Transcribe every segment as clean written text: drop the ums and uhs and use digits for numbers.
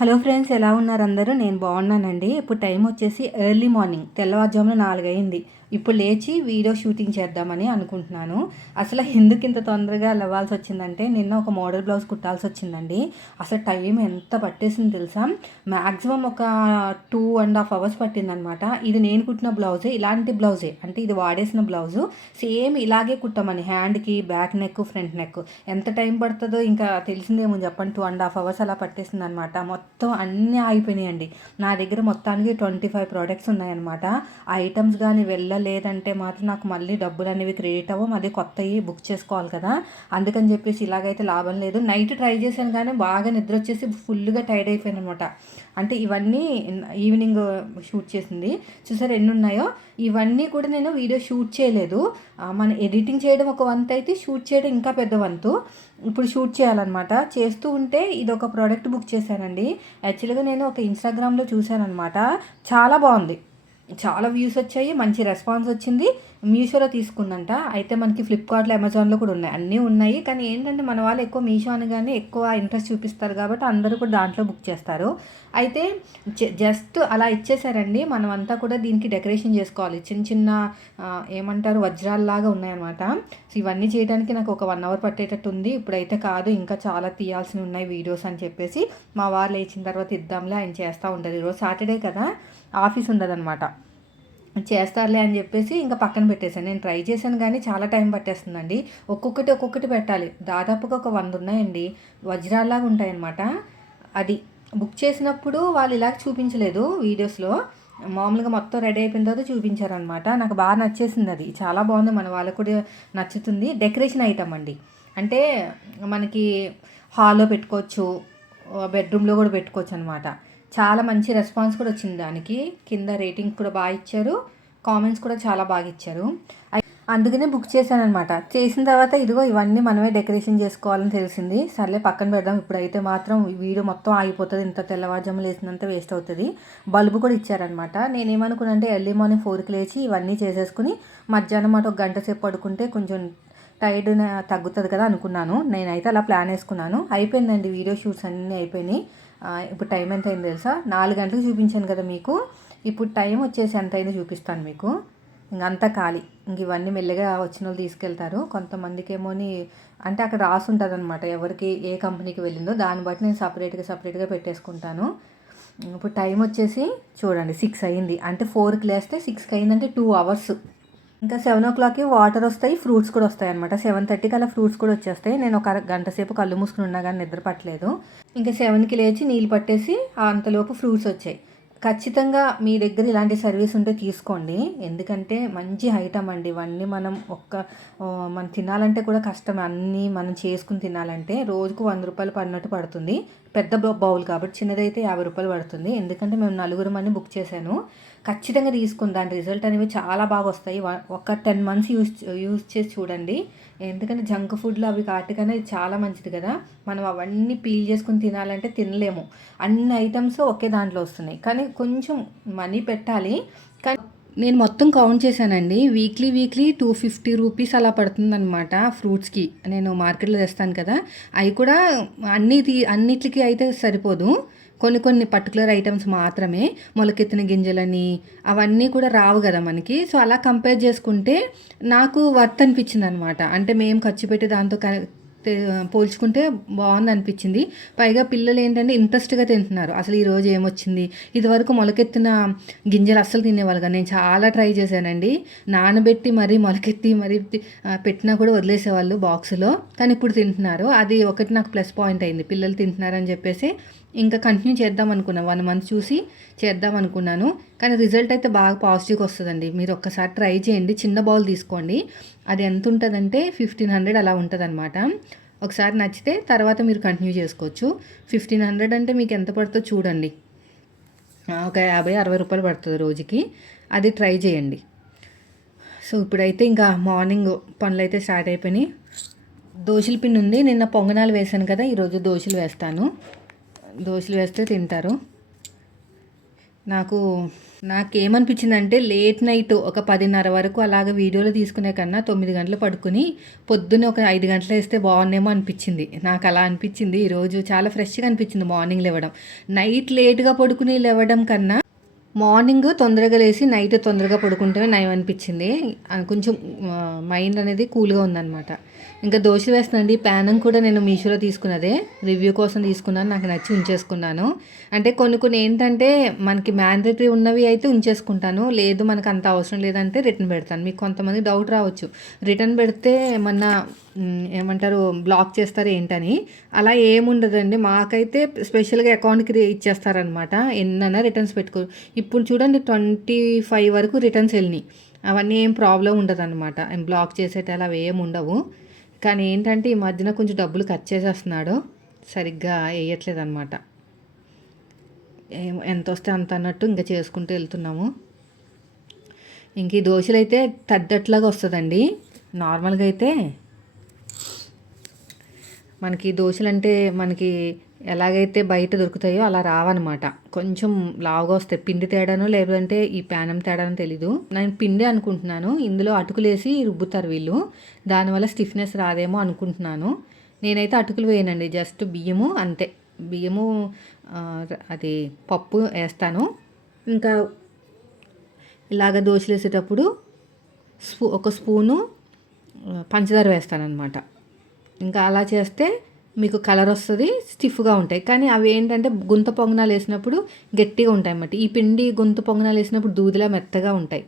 Hello friends, ఎలా ఉన్నారు అందరూ? నేను బాగున్నానండి. ఇప్పుడు టైం వచ్చేసి ఎర్లీ మార్నింగ్, తెల్లవారుజామున 4 అయింది. ఇప్పుడు లేచి వీడియో షూటింగ్ చేద్దామని అనుకుంటున్నాను. అసలు ఎందుకు ఇంత తొందరగా లేవాల్సి వచ్చిందంటే, నిన్న ఒక మోడల్ బ్లౌజ్ కుట్టాల్సి వచ్చిందండి. అసలు టైం ఎంత పట్టేసింది తెలుసా? మ్యాక్సిమం ఒక 2.5 అవర్స్ పట్టిందనమాట. ఇది నేను కుట్టిన బ్లౌజే, ఇలాంటి బ్లౌజే, అంటే ఇది వాడేసిన బ్లౌజు. సేమ్ ఇలాగే కుట్టామని, హ్యాండ్కి బ్యాక్ నెక్, ఫ్రంట్ నెక్. ఎంత టైం పడుతుందో ఇంకా తెలిసిందేమో చెప్పండి. 2.5 అవర్స్ అలా పట్టేసింది అనమాట. మొత్తం అన్నీ ఆగిపోయినాయండి. నా దగ్గర మొత్తానికి 25 ప్రోడక్ట్స్ ఉన్నాయన్నమాట. ఆ ఐటమ్స్ కానీ వెళ్ళలేదంటే మాత్రం నాకు మళ్ళీ డబ్బులు అనేవి క్రెడిట్ అవ్వం. అది కొత్తవి బుక్ చేసుకోవాలి కదా, అందుకని చెప్పేసి ఇలాగైతే లాభం లేదు. నైట్ ట్రై చేశాను కానీ బాగా నిద్ర వచ్చేసి ఫుల్గా టైర్డ్ అయిపోయాను అనమాట. అంటే ఇవన్నీ ఈవినింగ్ షూట్ చేసింది. చూసారు ఎన్ని ఉన్నాయో. ఇవన్నీ కూడా నేను వీడియో షూట్ చేయలేదు. మన ఎడిటింగ్ చేయడం ఒక వంతు అయితే, షూట్ చేయడం ఇంకా పెద్ద వంతు. ఇప్పుడు షూట్ చేయాలన్నమాట. చేస్తూ ఉంటే ఇది ఒక ప్రోడక్ట్ బుక్ చేశానండి. యాక్చువల్గా నేను ఒక ఇన్స్టాగ్రామ్లో చూశానమాట. చాలా బాగుంది, చాలా వ్యూస్ వచ్చాయి, మంచి రెస్పాన్స్ వచ్చింది. మీషోలో తీసుకుందంట. అయితే మనకి ఫ్లిప్కార్ట్లో, అమెజాన్లో కూడా ఉన్నాయి, అన్నీ ఉన్నాయి. కానీ ఏంటంటే మన వాళ్ళు ఎక్కువ మీషో అనగానే ఎక్కువ ఇంట్రెస్ట్ చూపిస్తారు కాబట్టి అందరూ కూడా దాంట్లో బుక్ చేస్తారు. అయితే జస్ట్ అలా ఇచ్చేసారండి. మనమంతా కూడా దీనికి డెకరేషన్ చేసుకోవాలి. చిన్న చిన్న ఏమంటారు, వజ్రాల్లాగా ఉన్నాయన్నమాట. సో ఇవన్నీ చేయడానికి నాకు ఒక 1 అవర్ పట్టేటట్టు ఉంది. ఇప్పుడైతే కాదు, ఇంకా చాలా తీయాల్సి ఉన్నాయి వీడియోస్ అని చెప్పేసి మా వారు లేచిన తర్వాత ఇద్దాంలే, ఆయన చేస్తూ ఉంటారు. ఈరోజు సాటర్డే కదా, ఆఫీస్ ఉండదన్నమాట. చేస్తారులే అని చెప్పేసి ఇంకా పక్కన పెట్టేశాను. నేను ట్రై చేశాను కానీ చాలా టైం పట్టేస్తుందండి. ఒక్కొక్కటి పెట్టాలి. దాదాపుగా ఒక 100 ఉన్నాయండి. వజ్రాల్లాగా ఉంటాయన్నమాట. అది బుక్ చేసినప్పుడు వాళ్ళు ఇలా చూపించలేదు వీడియోస్లో. మామూలుగా మొత్తం రెడీ అయిపోయిన తర్వాత చూపించారనమాట. నాకు బాగా నచ్చేసింది. అది చాలా బాగుంది, మన వాళ్ళకు కూడా నచ్చుతుంది. డెకరేషన్ ఐటమ్ అండి. అంటే మనకి హాల్లో పెట్టుకోవచ్చు, బెడ్రూమ్లో కూడా పెట్టుకోవచ్చు అనమాట. చాలా మంచి రెస్పాన్స్ కూడా వచ్చింది దానికి. కింద రేటింగ్ కూడా బాగా ఇచ్చారు, కామెంట్స్ కూడా చాలా బాగా ఇచ్చారు. అందుకనే బుక్ చేశానమాట. చేసిన తర్వాత ఇదిగో ఇవన్నీ మనమే డెకరేషన్ చేసుకోవాలని తెలిసింది. సర్లే పక్కన పెడదాం. ఇప్పుడైతే మాత్రం వీడియో మొత్తం ఆగిపోతుంది. ఇంత తెల్లవారుజాములు వేసినంత వేస్ట్ అవుతుంది. బల్బు కూడా ఇచ్చారనమాట. నేనేమనుకున్నానంటే ఎర్లీ మార్నింగ్ 4కి లేచి ఇవన్నీ చేసేసుకుని మధ్యాహ్నం ఒక గంట సేపు పడుకుంటే కొంచెం టైర్డ్ తగ్గుతుంది కదా అనుకున్నాను. నేనైతే అలా ప్లాన్ వేసుకున్నాను. అయిపోయిందండి, వీడియో షూట్స్ అన్నీ అయిపోయినాయి. ఇప్పుడు టైం ఎంత అయింది తెలుసా? 4 గంటలకు చూపించాను కదా మీకు. ఇప్పుడు టైం వచ్చేసి ఎంత అయిందో చూపిస్తాను మీకు. ఇంకంతా ఖాళీ. ఇంక ఇవన్నీ మెల్లగా వచ్చిన వాళ్ళు తీసుకెళ్తారు. కొంతమందికి ఏమోని అంటే అక్కడ రాసి ఉంటుంది అనమాట, ఎవరికి ఏ కంపెనీకి వెళ్ళిందో దాన్ని బట్టి నేను సపరేట్గా పెట్టేసుకుంటాను. ఇప్పుడు టైం వచ్చేసి చూడండి 6 అయింది. అంటే 4కి లేస్తే 6కి అయిందంటే 2 అవర్స్. ఇంకా 7 o'clock వాటర్ వస్తాయి, ఫ్రూట్స్ కూడా వస్తాయి అనమాట. 7:30కి అలా ఫ్రూట్స్ కూడా వచ్చేస్తాయి. నేను ఒక గంట సేపు కళ్ళు మూసుకుని ఉన్నా కానీ నిద్ర పట్టలేదు. ఇంకా 7కి లేచి నీళ్ళు పట్టేసి అంతలోపు ఫ్రూట్స్ వచ్చాయి. ఖచ్చితంగా మీ దగ్గర ఇలాంటి సర్వీస్ ఉంటే తీసుకోండి. ఎందుకంటే మంచి ఐటమ్ అండి. ఇవన్నీ మనం తినాలంటే కూడా కష్టం. అన్నీ మనం చేసుకుని తినాలంటే రోజుకు 100 రూపాయలు పడినట్టు పడుతుంది. పెద్ద బౌల్ కాబట్టి, చిన్నదైతే 50 రూపాయలు పడుతుంది. ఎందుకంటే మేము 4 బుక్ చేశాను. ఖచ్చితంగా తీసుకుని దాని రిజల్ట్ అనేవి చాలా బాగా వస్తాయి. ఒక 10 months యూజ్ చేసి చూడండి. ఎందుకంటే జంక్ ఫుడ్లు అవి కాటికనే చాలా మంచిది కదా. మనం అవన్నీ పీల్ చేసుకుని తినాలంటే తినలేము. అన్ని ఐటమ్స్ ఒకే దాంట్లో వస్తున్నాయి, కానీ కొంచెం మనీ పెట్టాలి. కానీ నేను మొత్తం కౌంట్ చేశానండి. వీక్లీ 250 రూపీస్ అలా పడుతుందన్నమాట ఫ్రూట్స్కి. నేను మార్కెట్లో తెస్తాను కదా, అవి కూడా అన్నిటికీ అయితే సరిపోదు. కొన్ని పర్టికులర్ ఐటమ్స్ మాత్రమే. మొలకెత్తిన గింజలని అవన్నీ కూడా రావు కదా మనకి. సో అలా కంపేర్ చేసుకుంటే నాకు వర్త్ అనిపించింది అనమాట. అంటే మేము ఖర్చు పెట్టి దాంతో పోల్చుకుంటే బాగుంది అనిపించింది. పైగా పిల్లలు ఏంటంటే ఇంట్రెస్ట్గా తింటున్నారు. అసలు ఈరోజు ఏమొచ్చింది, ఇదివరకు మొలకెత్తిన గింజలు అస్సలు తినేవాళ్ళు కదా. నేను చాలా ట్రై చేశానండి. నానబెట్టి మరీ మొలకెత్తి మరీ పెట్టినా కూడా వదిలేసేవాళ్ళు బాక్సులో. కానీ ఇప్పుడు తింటున్నారు. అది ఒకటి నాకు ప్లస్ పాయింట్ అయింది. పిల్లలు తింటున్నారని చెప్పేసి ఇంకా కంటిన్యూ చేద్దాం అనుకున్నాను. 1 month చూసి చేద్దాం అనుకున్నాను. కానీ రిజల్ట్ అయితే బాగా పాజిటివ్గా వస్తుందండి. మీరు ఒక్కసారి ట్రై చేయండి. చిన్న బౌల్ తీసుకోండి. అది ఎంత ఉంటుందంటే 1500 అలా ఉంటుంది అనమాట. ఒకసారి నచ్చితే తర్వాత మీరు కంటిన్యూ చేసుకోవచ్చు. 1500 అంటే మీకు ఎంత పడుతుందో చూడండి. ఒక 50-60 రూపాయలు పడుతుంది రోజుకి. అది ట్రై చేయండి. సో ఇప్పుడైతే ఇంకా మార్నింగ్ పనులు అయితే స్టార్ట్ అయిపోయినాయి. దోశల పిండి ఉంది. నిన్న పొంగనాలు వేసాను కదా, ఈరోజు దోశలు వేస్తాను. దోశలు వేస్తే తింటారు. నాకు నాకేమనిపించిందంటే లేట్ నైట్ ఒక 10:30 వరకు అలాగ వీడియోలు తీసుకునే కన్నా 9 గంటలు పడుకుని పొద్దున్నే ఒక 5 గంటలు వేస్తే బాగున్నేమో అనిపించింది. నాకు అలా అనిపించింది. ఈరోజు చాలా ఫ్రెష్గా అనిపించింది మార్నింగ్ లేవడం. నైట్ లేట్గా పడుకుని లేవడం కన్నా మార్నింగ్ తొందరగా లేసి నైట్ తొందరగా పడుకుంటేనే నయం అనిపించింది. కొంచెం మైండ్ అనేది కూల్గా ఉందన్నమాట. ఇంకా దోశ వేస్తానండి. ప్యానం కూడా నేను మీషోలో తీసుకున్నదే, రివ్యూ కోసం తీసుకున్నాను. నాకు నచ్చి ఉంచేసుకున్నాను. అంటే కొన్ని ఏంటంటే మనకి మ్యాండేటరీ ఉన్నవి అయితే ఉంచేసుకుంటాను, లేదు మనకు అంత అవసరం లేదంటే రిటర్న్ పెడతాను. మీకు కొంతమంది డౌట్ రావచ్చు, రిటర్న్ పెడితే ఏమన్నా ఏమంటారు బ్లాక్ చేస్తారు ఏంటని. అలా ఏముండదండి. మాకైతే స్పెషల్గా అకౌంట్కి ఇచ్చేస్తారనమాట. ఎన్నైనా రిటర్న్స్ పెట్టుకో. ఇప్పుడు చూడండి 25 వరకు రిటర్న్స్ వెళ్ళినాయి. అవన్నీ ఏం ప్రాబ్లం ఉండదన్నమాట. బ్లాక్ చేసేటలా అవి ఏమి ఉండవు. కానీ ఏంటంటే ఈ మధ్యన కొంచెం డబ్బులు ఖర్చు చేసేస్తున్నాడు, సరిగ్గా వేయట్లేదు అనమాట. ఎంత వస్తే అంత అన్నట్టు ఇంకా చేసుకుంటూ వెళ్తున్నాము. ఇంక ఈ దోశలు అయితే తడ్డట్లాగా వస్తుందండి. నార్మల్గా అయితే మనకి దోశలు అంటే మనకి ఎలాగైతే బయట దొరుకుతాయో అలా రావన్నమాట. కొంచెం లావుగా వస్తాయి. పిండి తేడానో లేదంటే ఈ ప్యానం తేడానో తెలీదు. నేను పిండి అనుకుంటున్నాను. ఇందులో అటుకులేసి రుబ్బుతారు వీళ్ళు, దానివల్ల స్టిఫ్నెస్ రాదేమో అనుకుంటున్నాను. నేనైతే అటుకులు వేయనండి, జస్ట్ బియ్యము అంతే. బియ్యము అది పప్పు వేస్తాను. ఇంకా ఇలాగ దోశలు వేసేటప్పుడు ఒక స్పూను పంచదార వేస్తానన్నమాట. ఇంకా అలా చేస్తే మీకు కలర్ వస్తుంది, స్టిఫ్గా ఉంటాయి. కానీ అవి ఏంటంటే గుంత పొంగనాలు వేసినప్పుడు గట్టిగా ఉంటాయి అన్నమాట. ఈ పిండి గుంత పొంగనాలు వేసినప్పుడు దూదిలా మెత్తగా ఉంటాయి.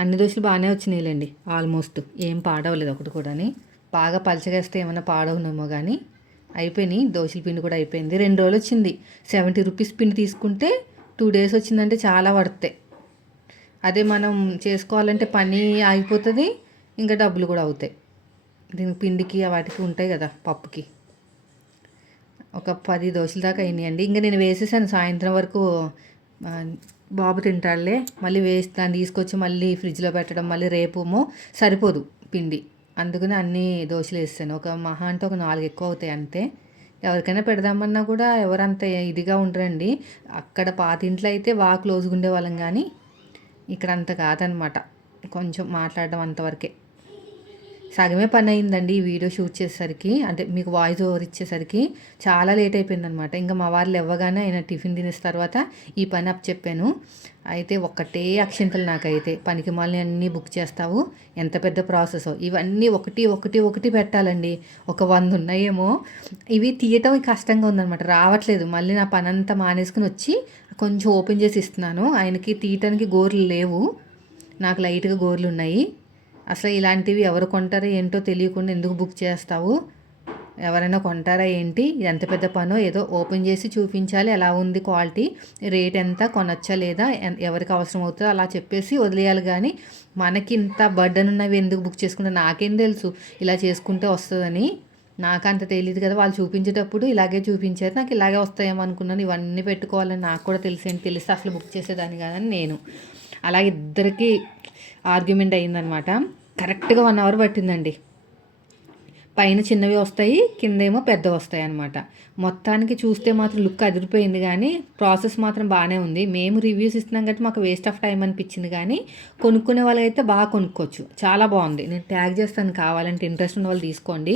అన్ని దోశలు బాగానే వచ్చినాయిలేండి, ఆల్మోస్ట్ ఏం పాడవలేదు ఒకటి కూడా. బాగా పలచగేస్తే ఏమైనా పాడవునేమో కానీ అయిపోయినాయి. దోశల పిండి కూడా అయిపోయింది. 2 రోజులు వచ్చింది. 70 రూపీస్ పిండి తీసుకుంటే 2 days వచ్చిందంటే చాలా వర్తే. అదే మనం చేసుకోవాలంటే పని ఆగిపోతుంది, ఇంకా డబ్బులు కూడా అవుతాయి. దీనికి పిండికి వాటికి ఉంటాయి కదా పప్పుకి. ఒక 10 దోశల దాకా అయినాయండి. ఇంకా నేను వేసేసాను సాయంత్రం వరకు. బాబు తింటాడులే, మళ్ళీ దాన్ని తీసుకొచ్చి మళ్ళీ ఫ్రిడ్జ్లో పెట్టడం, మళ్ళీ రేపేమో సరిపోదు పిండి. అందుకని అన్ని దోశలు వేస్తాను. ఒక మహా అంటే ఒక 4 ఎక్కువ అవుతాయి అంతే. ఎవరికైనా పెడదామన్నా కూడా ఎవరంత ఇదిగా ఉండరండి. అక్కడ పాతింట్లో అయితే బాగా క్లోజ్గా ఉండేవాళ్ళం, కానీ ఇక్కడ అంత కాదనమాట. కొంచెం మాట్లాడడం అంతవరకే. సగమే పని అయిందండి ఈ వీడియో షూట్ చేసేసరికి. అంటే మీకు వాయిస్ ఓవర్ ఇచ్చేసరికి చాలా లేట్ అయిపోయిందనమాట. ఇంకా మా వాళ్ళు ఇవ్వగానే ఆయన టిఫిన్ తినేసిన తర్వాత ఈ పని అప్ చెప్పాను. అయితే ఒక్కటే అక్షింతలు నాకైతే. పనికి మళ్ళీ అన్నీ బుక్ చేస్తావు, ఎంత పెద్ద ప్రాసెస్. ఇవన్నీ ఒకటి పెట్టాలండి. ఒక 100 ఉన్నాయేమో. ఇవి తీయటం కష్టంగా ఉందనమాట, రావట్లేదు. మళ్ళీ నా పని అంతా మానేసుకుని వచ్చి కొంచెం ఓపెన్ చేసి ఇస్తున్నాను. ఆయనకి తీయటానికి గోర్లు లేవు, నాకు లైట్గా గోర్లు ఉన్నాయి. అసలు ఇలాంటివి ఎవరు కొంటారో ఏంటో తెలియకుండా ఎందుకు బుక్ చేస్తావు, ఎవరైనా కొంటారా ఏంటి, ఎంత పెద్ద పనో. ఏదో ఓపెన్ చేసి చూపించాలి, ఎలా ఉంది క్వాలిటీ, రేట్ ఎంత, కొనొచ్చా లేదా, ఎవరికి అవసరం అవుతుందో అలా చెప్పేసి వదిలేయాలి. కానీ మనకి ఇంత బర్డన్ ఉన్నవి ఎందుకు బుక్ చేసుకుంటే, నాకేం తెలుసు ఇలా చేసుకుంటే వస్తుందని. నాకంత తెలియదు కదా. వాళ్ళు చూపించేటప్పుడు ఇలాగే చూపించారు, నాకు ఇలాగే వస్తాయేమో అనుకున్నాను. ఇవన్నీ పెట్టుకోవాలని నాకు కూడా తెలిస్తే అసలు బుక్ చేసేదాన్ని కాదని నేను. అలాగే ఇద్దరికి ఆర్గ్యుమెంట్ అయిందనమాట. కరెక్ట్గా 1 hour పట్టిందండి. పైన చిన్నవి వస్తాయి, కిందేమో పెద్దవి వస్తాయి అన్నమాట. మొత్తానికి చూస్తే మాత్రం లుక్ అదిరిపోయింది, కానీ ప్రాసెస్ మాత్రం బాగానే ఉంది. మేము రివ్యూస్ ఇస్తున్నాం కాబట్టి మాకు వేస్ట్ ఆఫ్ టైం అనిపించింది, కానీ కొనుక్కునే వాళ్ళైతే బాగా కొనుక్కోవచ్చు. చాలా బాగుంది. నేను ట్యాగ్ చేస్తాను, కావాలంటే ఇంట్రెస్ట్ ఉన్న వాళ్ళు తీసుకోండి.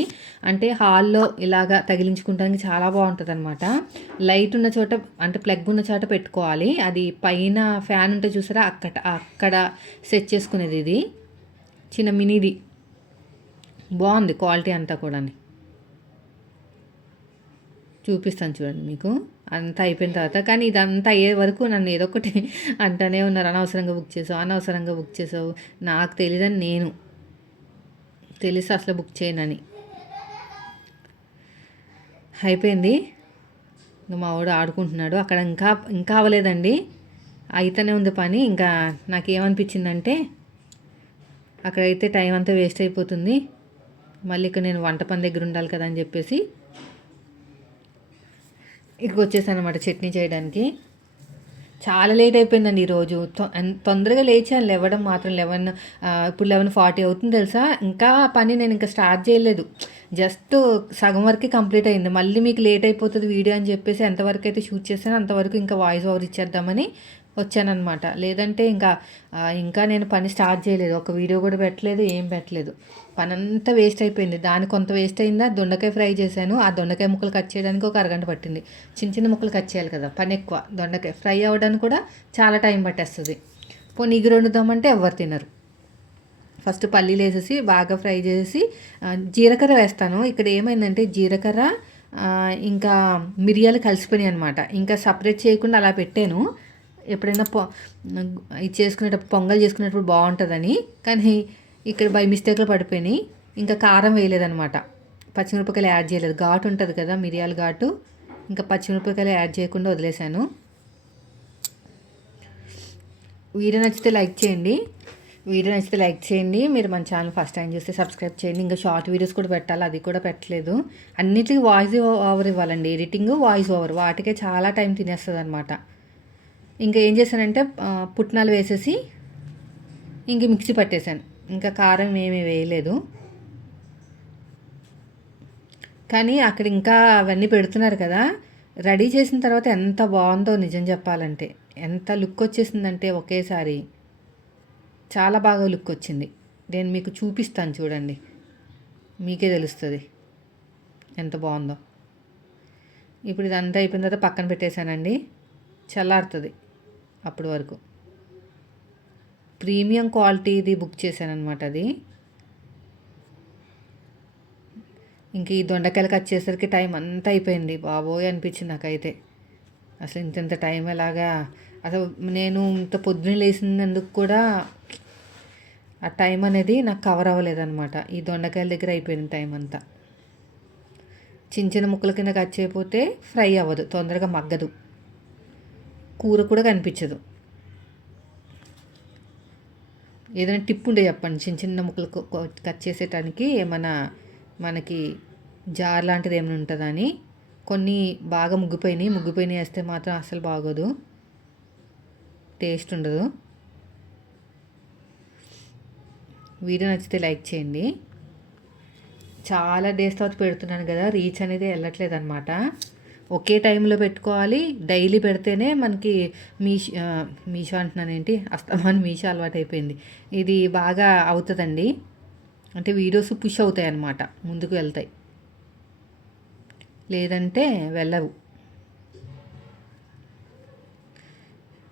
అంటే హాల్లో ఇలాగా తగిలించుకుంటానికి చాలా బాగుంటుంది అనమాట. లైట్ ఉన్న చోట, అంటే ప్లగ్ ఉన్న చోట పెట్టుకోవాలి. అది పైన ఫ్యాన్ ఉంటే చూసారా, అక్కడ సెట్ చేసుకునేది. ఇది చిన్న మినీది, బాగుంది క్వాలిటీ అంతా కూడా. చూపిస్తాను చూడండి మీకు అంతా అయిపోయిన తర్వాత. కానీ ఇదంతా అయ్యే వరకు నన్ను ఏదో ఒకటి అంటూనే ఉన్నారు, అనవసరంగా బుక్ చేసావు. నాకు తెలియదని, నేను తెలిసి అసలు బుక్ చేయనని. అయిపోయింది. మా వాడు ఆడుకుంటున్నాడు అక్కడ. ఇంకా అవ్వలేదండి, అయితేనే ఉంది పని. ఇంకా నాకేమనిపించిందంటే అక్కడైతే టైం అంతా వేస్ట్ అయిపోతుంది, మళ్ళీ ఇక్కడ నేను వంట పని దగ్గర ఉండాలి కదా అని చెప్పేసి ఇక్కడికి వచ్చేసాను అనమాట చట్నీ చేయడానికి. చాలా లేట్ అయిపోయిందండి ఈరోజు. తొందరగా లేచాను, లేవడం మాత్రం 11, ఇప్పుడు 11:40 అవుతుంది తెలుసా. ఇంకా పని నేను ఇంకా స్టార్ట్ చేయలేదు. జస్ట్ సగం వరకే కంప్లీట్ అయింది. మళ్ళీ మీకు లేట్ అయిపోతుంది వీడియో అని చెప్పేసి ఎంతవరకు అయితే షూట్ చేశానో అంతవరకు ఇంకా వాయిస్ ఓవర్ ఇచ్చేద్దామని వచ్చానన్నమాట. లేదంటే ఇంకా నేను పని స్టార్ట్ చేయలేదు. ఒక వీడియో కూడా పెట్టలేదు, ఏం పెట్టలేదు. పని అంతా వేస్ట్ అయిపోయింది. దాని కొంత వేస్ట్ అయిందా, దొండకాయ ఫ్రై చేశాను. ఆ దొండకాయ ముక్కలు కట్ చేయడానికి ఒక అరగంట పట్టింది. చిన్న చిన్న ముక్కలు కట్ చేయాలి కదా, పని ఎక్కువ. దొండకాయ ఫ్రై అవ్వడానికి కూడా చాలా టైం పట్టేస్తుంది. పోనీ ఇగురు వండుదామంటే ఎవరు తినరు. ఫస్ట్ పల్లీలు వేసేసి బాగా ఫ్రై చేసి జీలకర్ర వేస్తాను. ఇక్కడ ఏమైందంటే జీలకర్ర ఇంకా మిరియాలు కలిసిపోయినాయి అనమాట. ఇంకా సపరేట్ చేయకుండా అలా పెట్టాను. ఎప్పుడైనా ఇది చేసుకునేటప్పుడు పొంగల్ చేసుకునేటప్పుడు బాగుంటుందని. కానీ ఇక్కడ బై మిస్టేక్లో పడిపోయినాయి. ఇంకా కారం వేయలేదనమాట, పచ్చిమిరపకాయలు యాడ్ చేయలేదు. ఘాటు ఉంటుంది కదా, మిరియాల ఘాటు. ఇంకా పచ్చిమిరపకాయలు యాడ్ చేయకుండా వదిలేశాను. వీడియో నచ్చితే లైక్ చేయండి. మీరు మన ఛానల్ ఫస్ట్ టైం చూస్తే సబ్స్క్రైబ్ చేయండి. ఇంకా షార్ట్ వీడియోస్ కూడా పెట్టాలి, అది కూడా పెట్టలేదు. అన్నిటికీ వాయిస్ ఓవర్ ఇవ్వాలండి, ఎడిటింగ్ వాయిస్ ఓవర్, వాటికే చాలా టైం తినేస్తుంది అనమాట. ఇంకా ఏం చేశానంటే పుట్నాలు వేసేసి ఇంక మిక్సీ పట్టేశాను. ఇంకా కారం ఏమీ వేయలేదు. కానీ అక్కడ ఇంకా అవన్నీ పెడుతున్నారు కదా, రెడీ చేసిన తర్వాత ఎంత బాగుందో నిజం చెప్పాలంటే. ఎంత లుక్ వచ్చేసిందంటే ఒకేసారి చాలా బాగా లుక్ వచ్చింది. నేను మీకు చూపిస్తాను చూడండి, మీకే తెలుస్తుంది ఎంత బాగుందో. ఇప్పుడు ఇదంతా అయిపోయిన తర్వాత పక్కన పెట్టేశానండి, చల్లారుతుంది. అప్పటి వరకు ప్రీమియం క్వాలిటీది బుక్ చేశాను అనమాట అది. ఇంక ఈ దొండకాయలు కట్ చేసరికి టైం అంతా అయిపోయింది. బాబోయ్ అనిపించింది నాకైతే. అసలు ఇంత టైం ఎలాగా, అసలు నేను ఇంత పొద్దున్న లేసినందుకు కూడా ఆ టైం అనేది నాకు కవర్ అవ్వలేదన్నమాట. ఈ దొండకాయల దగ్గర అయిపోయింది టైం అంతా. చిన్న చిన్న ముక్కల కింద కట్ చేయకపోతే ఫ్రై అవ్వదు, తొందరగా మగ్గదు, కూర కూడా కనిపించదు. ఏదైనా టిప్ ఉంటే చెప్పండి, చిన్న చిన్న ముక్కలు కట్ చేసేటానికి ఏమైనా మనకి జార్ లాంటిది ఏమైనా ఉంటుందా అని. కొన్ని బాగా ముగ్గిపోయినాయి వేస్తే మాత్రం అస్సలు బాగోదు, టేస్ట్ ఉండదు. వీడియో నచ్చితే లైక్ చేయండి. చాలా డేస్ తర్వాత పెడుతున్నాను కదా, రీచ్ అనేది వెళ్ళట్లేదు అనమాట. ఒకే టైంలో పెట్టుకోవాలి, డైలీ పెడితేనే మనకి మీషో అంటున్నానేంటి, అస్తమాన్ మీషో అలవాటు అయిపోయింది. ఇది బాగా అవుతుందండి, అంటే వీడియోస్ పుష్ అవుతాయి అన్నమాట, ముందుకు వెళ్తాయి. లేదంటే వెళ్ళవు.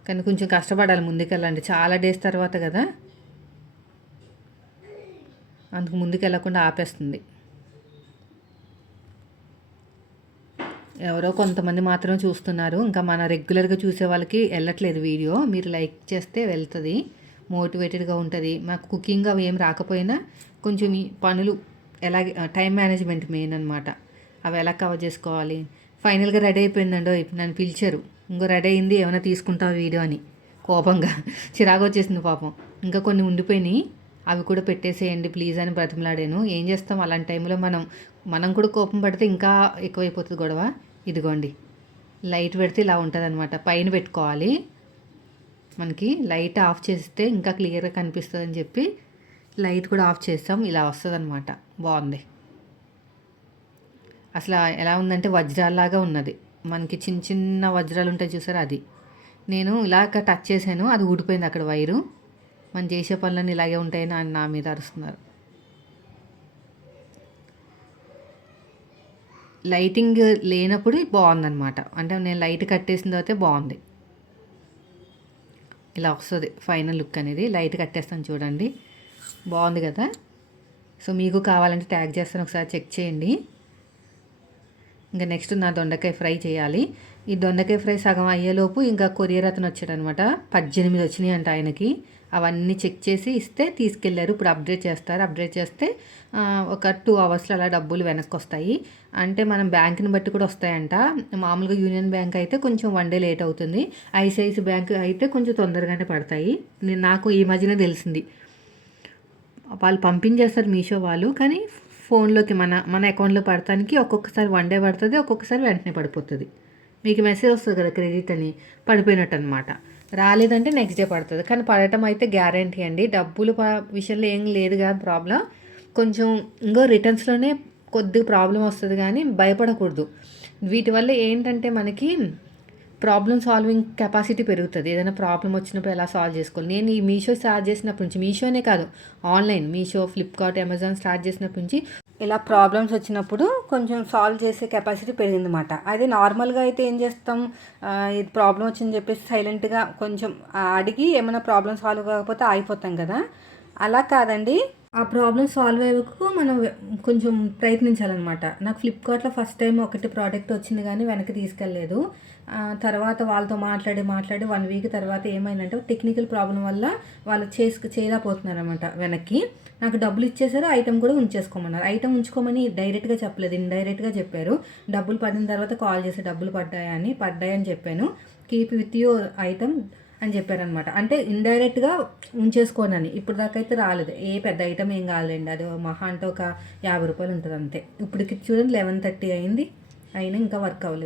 కానీ కొంచెం కష్టపడాలి ముందుకెళ్ళండి, చాలా డేస్ తర్వాత కదా, అందుకు ముందుకు వెళ్ళకుండా ఆపేస్తుంది. ఎవరో కొంతమంది మాత్రం చూస్తున్నారు, ఇంకా మన రెగ్యులర్గా చూసే వాళ్ళకి వెళ్ళట్లేదు వీడియో. మీరు లైక్ చేస్తే వెళ్తుంది, మోటివేటెడ్గా ఉంటుంది. మాకు కుకింగ్ అవి ఏం రాకపోయినా కొంచెం ఈ పనులు ఎలాగే టైం మేనేజ్మెంట్ మెయిన్ అనమాట, అవి ఎలా కవర్ చేసుకోవాలి. ఫైనల్గా రెడీ అయిపోయిందండో, నన్ను పిలిచారు, ఇంకో రెడీ అయింది ఏమైనా తీసుకుంటావు వీడియో అని. కోపంగా చిరాకు వచ్చేసింది పాపం. ఇంకా కొన్ని ఉండిపోయినాయి, అవి కూడా పెట్టేసేయండి ప్లీజ్ అని బ్రతిమలాడాను. ఏం చేస్తాం అలాంటి టైంలో, మనం కూడా కోపం పడితే ఇంకా ఎక్కువైపోతుంది గొడవ. ఇదిగోండి లైట్ పెడితే ఇలా ఉంటుంది అనమాట, పైన పెట్టుకోవాలి. మనకి లైట్ ఆఫ్ చేస్తే ఇంకా క్లియర్గా కనిపిస్తుంది అని చెప్పి లైట్ కూడా ఆఫ్ చేస్తాం, ఇలా వస్తుంది అనమాట. బాగుంది. అసలు ఎలా ఉందంటే వజ్రాల్లాగా ఉన్నది. మనకి చిన్న చిన్న వజ్రాలు ఉంటాయి చూసారా, అది. నేను ఇలాగ టచ్ చేశాను, అది ఊడిపోయింది అక్కడ వైరు. మనం చేసే పనులన్నీ ఇలాగే ఉంటాయని ఆయన నా మీద అరుస్తున్నారు. లైటింగ్ లేనప్పుడు బాగుందన్నమాట, అంటే నేను లైట్ కట్టేసిన తర్వాత బాగుంది. ఇలా వస్తుంది ఫైనల్ లుక్ అనేది. లైట్ కట్టేస్తాను చూడండి, బాగుంది కదా. సో మీకు కావాలంటే ట్యాగ్ చేస్తాను, ఒకసారి చెక్ చేయండి. ఇంకా నెక్స్ట్ నా దొండకాయ ఫ్రై చేయాలి. ఈ దొండకాయ ఫ్రై సగం అయ్యేలోపు ఇంకా కొరియర్ అతను వచ్చాడనమాట. 18 వచ్చినాయి అంట ఆయనకి. అవన్నీ చెక్ చేసి ఇస్తే తీసుకెళ్లారు. ఇప్పుడు అప్డేట్ చేస్తారు. అప్డేట్ చేస్తే ఒక 2 అవర్స్లో అలా డబ్బులు వెనక్కి వస్తాయి. అంటే మనం బ్యాంక్ని బట్టి కూడా వస్తాయంట. మామూలుగా యూనియన్ బ్యాంక్ అయితే కొంచెం 1 డే లేట్ అవుతుంది. ఐసిఐసి బ్యాంక్ అయితే కొంచెం తొందరగానే పడతాయి. నాకు ఈ మధ్యనే తెలిసింది. వాళ్ళు పంపించేస్తారు మీషో వాళ్ళు, కానీ ఫోన్లోకి మన అకౌంట్లో పడటానికి ఒక్కొక్కసారి 1 డే పడుతుంది, ఒక్కొక్కసారి వెంటనే పడిపోతుంది. మీకు మెసేజ్ వస్తుంది కదా క్రెడిట్ అని, పడిపోయినట్టు అనమాట. రాలేదంటే నెక్స్ట్ డే పడుతుంది, కానీ పడటం అయితే గ్యారంటీ అండి. డబ్బులు విషయంలో ఏం లేదు కదా ప్రాబ్లం. కొంచెం ఇంకో రిటర్న్స్లోనే కొద్దిగా ప్రాబ్లం వస్తుంది కానీ భయపడకూడదు. వీటి వల్ల ఏంటంటే మనకి ప్రాబ్లమ్ సాల్వింగ్ కెపాసిటీ పెరుగుతుంది. ఏదైనా ప్రాబ్లమ్ వచ్చినప్పుడు ఎలా సాల్వ్ చేసుకోవాలి. నేను ఈ మీషో స్టార్ట్ చేసినప్పటి నుంచి, మీషోనే కాదు online Meesho, Flipkart, Amazon start చేసినప్పటి నుంచి ఇలా ప్రాబ్లమ్స్ వచ్చినప్పుడు కొంచెం సాల్వ్ చేసే కెపాసిటీ పెరిగిందన్నమాట. అది నార్మల్గా అయితే ఏం చేస్తాం, ఇది ప్రాబ్లం వచ్చిందని చెప్పేసి సైలెంట్గా కొంచెం అడిగి ఏమైనా ప్రాబ్లమ్ సాల్వ్ కాకపోతే ఆగిపోతాం కదా. అలా కాదండి, ఆ ప్రాబ్లమ్ సాల్వ్ అయ్యేందుకు మనం కొంచెం ప్రయత్నించాలన్నమాట. నాకు ఫ్లిప్కార్ట్లో ఫస్ట్ టైం ఒకటి ప్రోడక్ట్ వచ్చింది కానీ వెనక్కి తీసుకెళ్ళలేదు. తర్వాత వాళ్ళతో మాట్లాడి 1 వీక్ తర్వాత ఏమైందంటే టెక్నికల్ ప్రాబ్లం వల్ల వాళ్ళు చేయలేకపోతున్నారనమాట వెనక్కి. నాకు డబ్బులు ఇచ్చేసారు, ఐటెం కూడా ఉంచేసుకోమన్నారు. ఐటెం ఉంచుకోమని డైరెక్ట్గా చెప్పలేదు, ఇండైరెక్ట్గా చెప్పారు. డబ్బులు పడిన తర్వాత కాల్ చేసి డబ్బులు పడ్డాయని చెప్పాను. కీప్ విత్ యువర్ ఐటెం అని చెప్పారనమాట. అంటే ఇండైరెక్ట్గా ఉంచేసుకోనని. ఇప్పుడు దాకా అయితే రాలేదు, ఏ పెద్ద ఐటెం ఏం కాలేండి. అది మహా అంటే ఒక 50 రూపాయలు ఉంటుంది అంతే. ఇప్పటికి చూడండి 11:30 అయింది, అయినా ఇంకా వర్క్ అవ్వలేదు.